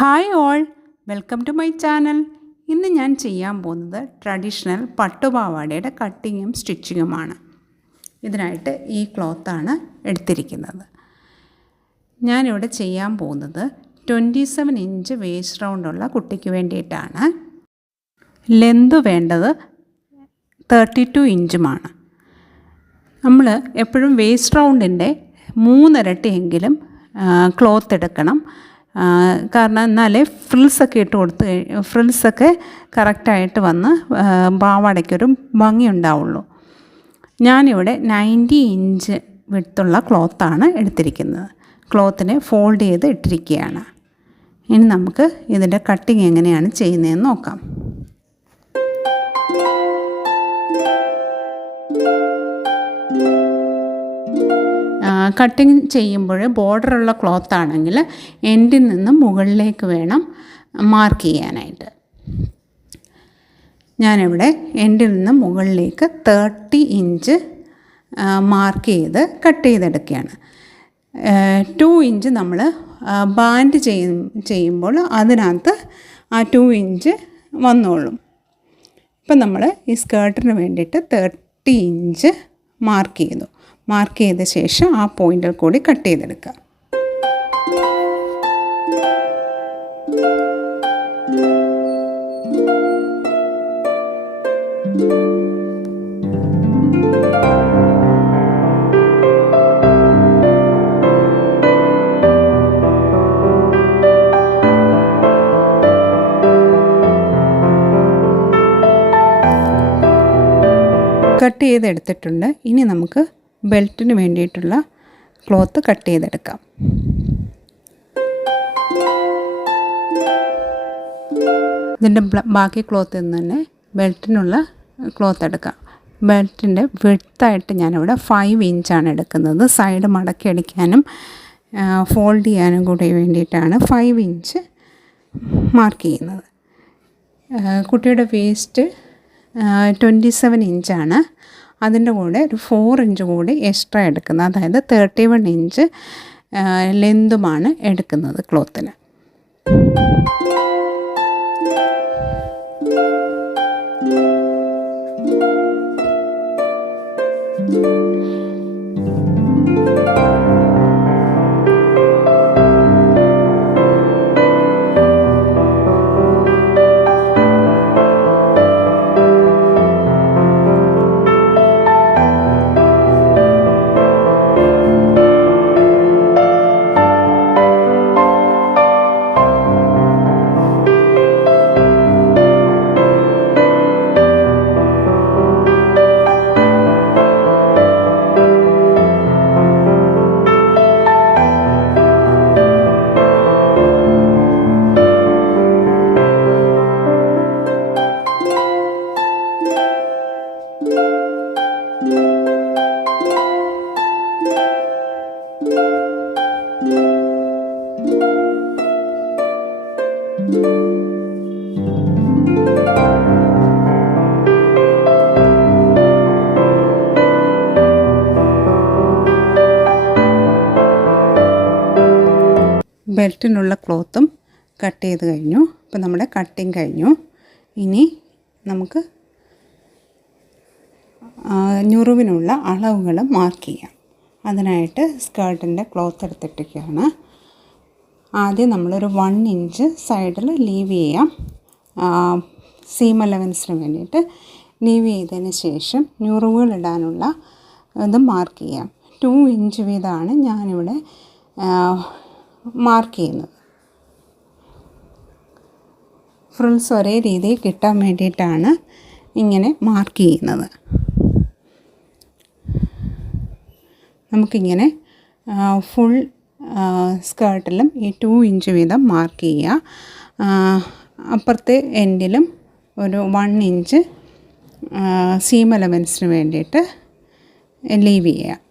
Hi all, welcome to my channel. ഇന്ന് ഞാൻ ചെയ്യാൻ പോകുന്നത് ട്രഡീഷണൽ പട്ടുപാവാടയുടെ കട്ടിങ്ങും സ്റ്റിച്ചിങ്ങുമാണ്. ഇതിനായിട്ട് ഈ ക്ലോത്താണ് എടുത്തിരിക്കുന്നത്. ഞാനിവിടെ ചെയ്യാൻ പോകുന്നത് 27 ഇഞ്ച് വേസ്റ്റ് റൗണ്ടുള്ള കുട്ടിക്ക് വേണ്ടിയിട്ടാണ്. ലെന്ത് വേണ്ടത് 32 ഇഞ്ചുമാണ്. നമ്മൾ എപ്പോഴും വേസ്റ്റ് റൗണ്ടിൻ്റെ 3 ഇരട്ടിയെങ്കിലും ക്ലോത്ത് എടുക്കണം. കാരണം എന്നാലേ ഫ്രിൽസൊക്കെ ഇട്ട് കൊടുത്ത് ഫ്രിൽസൊക്കെ കറക്റ്റായിട്ട് വന്ന് പാവാടയ്ക്കൊരു ഭംഗി ഉണ്ടാവുള്ളൂ. ഞാനിവിടെ 90 ഇഞ്ച് വിഡ്ത്തുള്ള ക്ലോത്താണ് എടുത്തിരിക്കുന്നത്. ക്ലോത്തിനെ ഫോൾഡ് ചെയ്ത് ഇട്ടിരിക്കുകയാണ്. ഇനി നമുക്ക് ഇതിൻ്റെ കട്ടിങ് എങ്ങനെയാണ് ചെയ്യുന്നതെന്ന് നോക്കാം. കട്ടിങ് ചെയ്യുമ്പോൾ ബോർഡറുള്ള ക്ലോത്ത് ആണെങ്കിൽ എൻഡിൽ നിന്ന് മുകളിലേക്ക് വേണം മാർക്ക് ചെയ്യാനായിട്ട്. ഞാനിവിടെ എൻഡിൽ നിന്ന് മുകളിലേക്ക് 30 ഇഞ്ച് മാർക്ക് ചെയ്ത് കട്ട് ചെയ്തെടുക്കുകയാണ്. 2 ഇഞ്ച് നമ്മൾ ബാൻഡ് ചെയ്യുമ്പോൾ അതിനകത്ത് ആ 2 ഇഞ്ച് വന്നോളും. ഇപ്പം നമ്മൾ ഈ സ്കേർട്ടിന് വേണ്ടിയിട്ട് 30 ഇഞ്ച് മാർക്ക് ചെയ്തു. മാർക്ക് ചെയ്ത ശേഷം ആ പോയിൻ്റിൽ കൂടി കട്ട് ചെയ്തെടുക്കുക. കട്ട് ചെയ്തെടുത്തിട്ടുണ്ട്. ഇനി നമുക്ക് ബെൽറ്റിന് വേണ്ടിയിട്ടുള്ള ക്ലോത്ത് കട്ട് ചെയ്തെടുക്കാം. ഇതിൻ്റെ ബാക്കി ക്ലോത്തിൽ നിന്ന് തന്നെ ബെൽറ്റിനുള്ള ക്ലോത്ത് എടുക്കാം. ബെൽറ്റിൻ്റെ വിഡ്ത്തായിട്ട് ഞാനിവിടെ 5 ഇഞ്ചാണ് എടുക്കുന്നത്. സൈഡ് മടക്കി അടിക്കാനും ഫോൾഡ് ചെയ്യാനും കൂടി വേണ്ടിയിട്ടാണ് 5 ഇഞ്ച് മാർക്ക് ചെയ്യുന്നത്. കുട്ടിയുടെ വേസ്റ്റ് 27 ഇഞ്ചാണ്. അതിൻ്റെ കൂടെ ഒരു 4 ഇഞ്ച് കൂടി എക്സ്ട്രാ എടുക്കുന്നത്. അതായത് 31 ഇഞ്ച് ലെന്തുമാണ് എടുക്കുന്നത് ക്ലോത്തിന്. ബെൽറ്റിനുള്ള ക്ലോത്തും കട്ട് ചെയ്ത് കഴിഞ്ഞു. ഇപ്പം നമ്മുടെ കട്ടിങ് കഴിഞ്ഞു. ഇനി നമുക്ക് ഞുറിവിനുള്ള അളവുകൾ മാർക്ക് ചെയ്യാം. അതിനായിട്ട് സ്കേർട്ടിൻ്റെ ക്ലോത്ത് എടുത്തിട്ടൊക്കെയാണ്. ആദ്യം നമ്മളൊരു 1 ഇഞ്ച് സൈഡിൽ ലീവ് ചെയ്യാം. സീം അലവൻസിന് വേണ്ടിയിട്ട് ലീവ് ചെയ്തതിന് ശേഷം ഞുറിവുകളിടാനുള്ള ഇത് മാർക്ക് ചെയ്യാം. 2 ഇഞ്ച് വീതമാണ് ഞാനിവിടെ മാർക്ക് ചെയ്യുന്നത്. ഫ്രിൽസ് ഒരേ രീതിയിൽ കിട്ടാൻ വേണ്ടിയിട്ടാണ് ഇങ്ങനെ മാർക്ക് ചെയ്യുന്നത്. നമുക്കിങ്ങനെ ഫുൾ സ്കേർട്ടിലും ഈ 2 ഇഞ്ച് വീതം മാർക്ക് ചെയ്യുക. അപ്പുറത്തെ എൻഡിലും ഒരു 1 ഇഞ്ച് സീം അലവൻസിന് വേണ്ടിയിട്ട് ലീവ് ചെയ്യുക.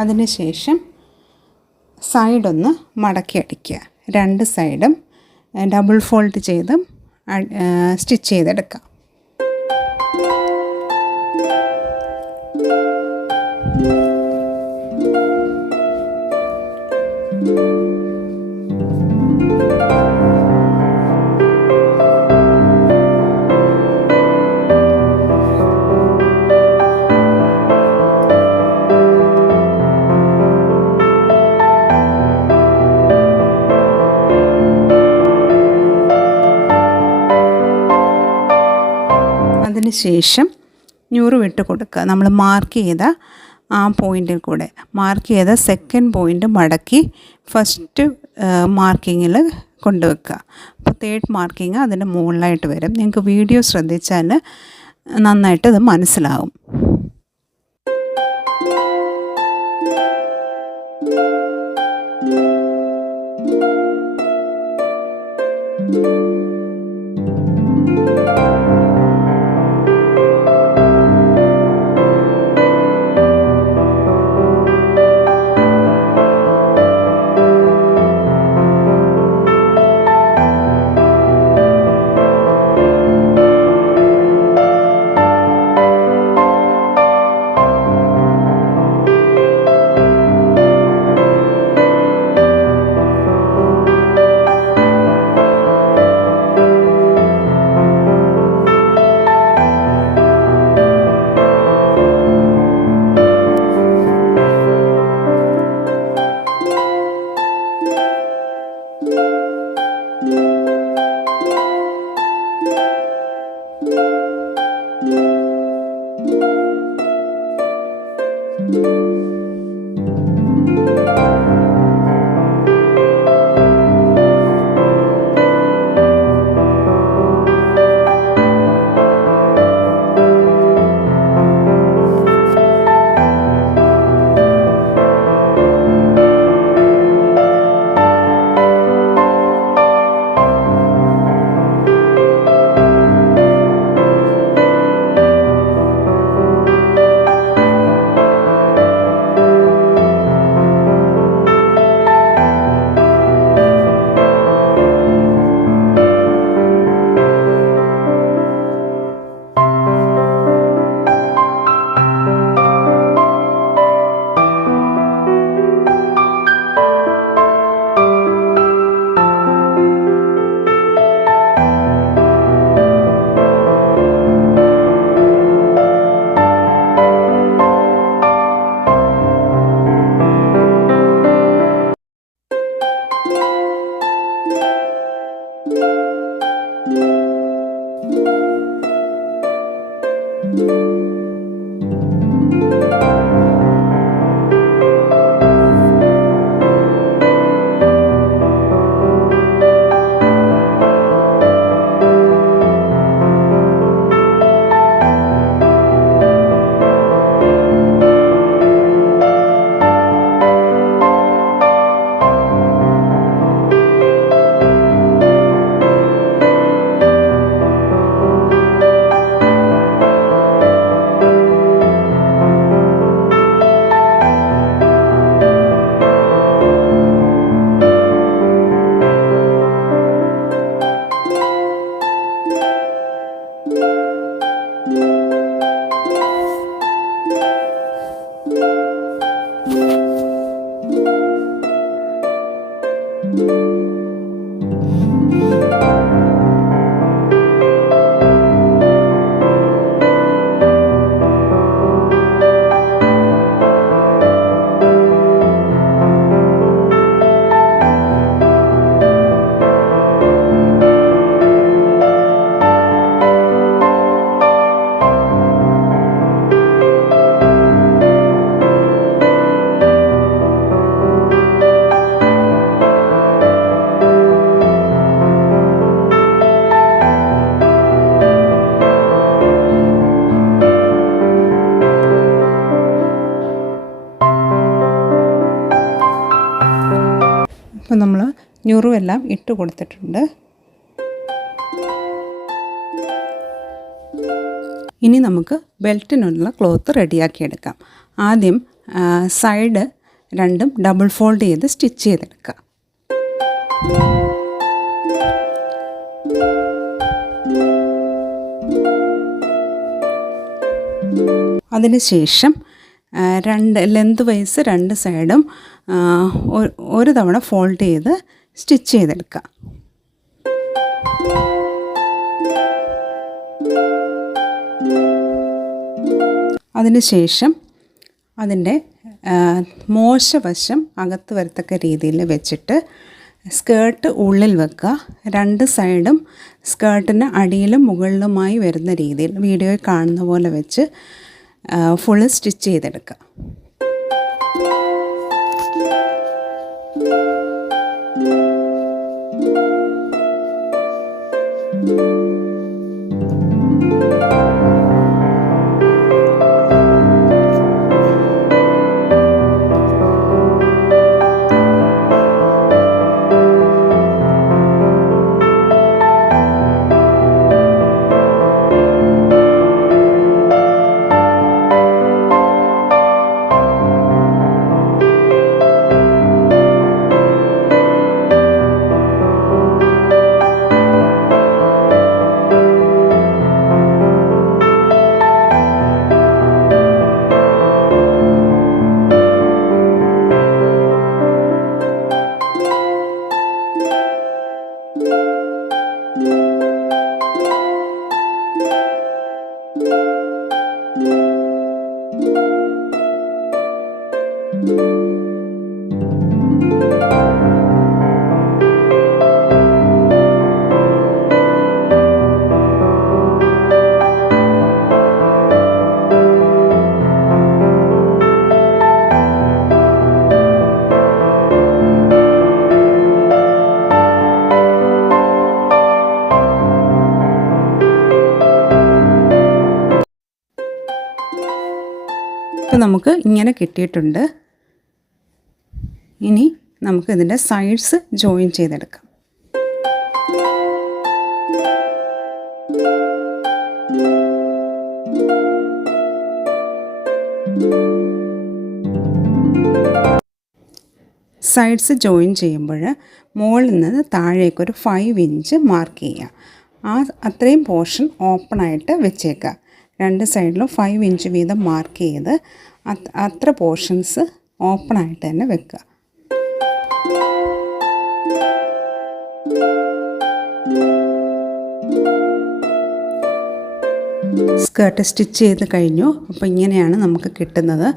അതിനുശേഷം സൈഡൊന്ന് മടക്കി അടിക്കുക. 2 സൈഡും ഡബിൾ ഫോൾഡ് ചെയ്ത് സ്റ്റിച്ച് ചെയ്തെടുക്കാം. ശേഷം ഞൂറ് വിട്ട് കൊടുക്കുക. നമ്മൾ മാർക്ക് ചെയ്ത ആ പോയിൻറ്റിൽ കൂടെ മാർക്ക് ചെയ്ത സെക്കൻഡ് പോയിൻ്റ് മടക്കി ഫസ്റ്റ് മാർക്കിങ്ങിൽ കൊണ്ടുവെക്കുക. അപ്പോൾ തേർഡ് മാർക്കിങ് അതിൻ്റെ മുകളിലായിട്ട് വരും. നിങ്ങൾക്ക് വീഡിയോ ശ്രദ്ധിച്ചാൽ നന്നായിട്ട് ഇത് മനസ്സിലാവും. അപ്പോൾ നമ്മൾ ഞുറുവെല്ലാം ഇട്ട് കൊടുത്തിട്ടുണ്ട്. ഇനി നമുക്ക് ബെൽറ്റിനുള്ള ക്ലോത്ത് റെഡിയാക്കിയെടുക്കാം. ആദ്യം സൈഡ് രണ്ടും ഡബിൾ ഫോൾഡ് ചെയ്ത് സ്റ്റിച്ച് ചെയ്തെടുക്കുക. അതിനുശേഷം ലെന്ത് വൈസ് രണ്ട് സൈഡും ഒരു തവണ ഫോൾഡ് ചെയ്ത് സ്റ്റിച്ച് ചെയ്തെടുക്കുക. അതിനുശേഷം അതിൻ്റെ മോശവശം അകത്ത് വരത്തക്ക രീതിയിൽ വെച്ചിട്ട് സ്കേർട്ട് ഉള്ളിൽ വെക്കുക. രണ്ട് സൈഡും സ്കേർട്ടിന് അടിയിലും മുകളിലുമായി വരുന്ന രീതിയിൽ വീഡിയോയിൽ കാണുന്ന പോലെ വെച്ച് ഫുള്ള് സ്റ്റിച്ച് ചെയ്തെടുക്കുക. ഇപ്പോൾ നമുക്ക് ഇങ്ങനെ കിട്ടിയിട്ടുണ്ട്. ഇനി നമുക്ക് ഇതിൻ്റെ സൈഡ്സ് ജോയിൻ ചെയ്തെടുക്കാം. സൈഡ്സ് ജോയിൻ ചെയ്യുമ്പോൾ മുകളിൽ നിന്ന് താഴേക്കൊരു 5 ഇഞ്ച് മാർക്ക് ചെയ്യുക. അത്രയും പോർഷൻ ഓപ്പണായിട്ട് വെച്ചേക്കുക. രണ്ട് സൈഡിലും 5 ഇഞ്ച് വീതം മാർക്ക് ചെയ്ത് അത്ര പോർഷൻസ് ഓപ്പണായിട്ട് തന്നെ വെക്കുക. സ്കേർട്ട് സ്റ്റിച്ച് ചെയ്ത് കഴിഞ്ഞു. അപ്പോൾ ഇങ്ങനെയാണ് നമുക്ക് കിട്ടുന്നത്.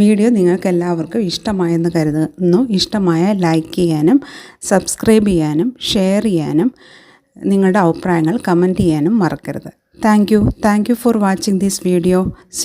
വീഡിയോ നിങ്ങൾക്ക് എല്ലാവർക്കും ഇഷ്ടമായെന്ന് കരുതുന്നു. ഇഷ്ടമായ ലൈക്ക് ചെയ്യാനും സബ്സ്ക്രൈബ് ചെയ്യാനും ഷെയർ ചെയ്യാനും നിങ്ങളുടെ അഭിപ്രായങ്ങൾ കമൻറ്റ് ചെയ്യാനും മറക്കരുത്. Thank you for watching this video. See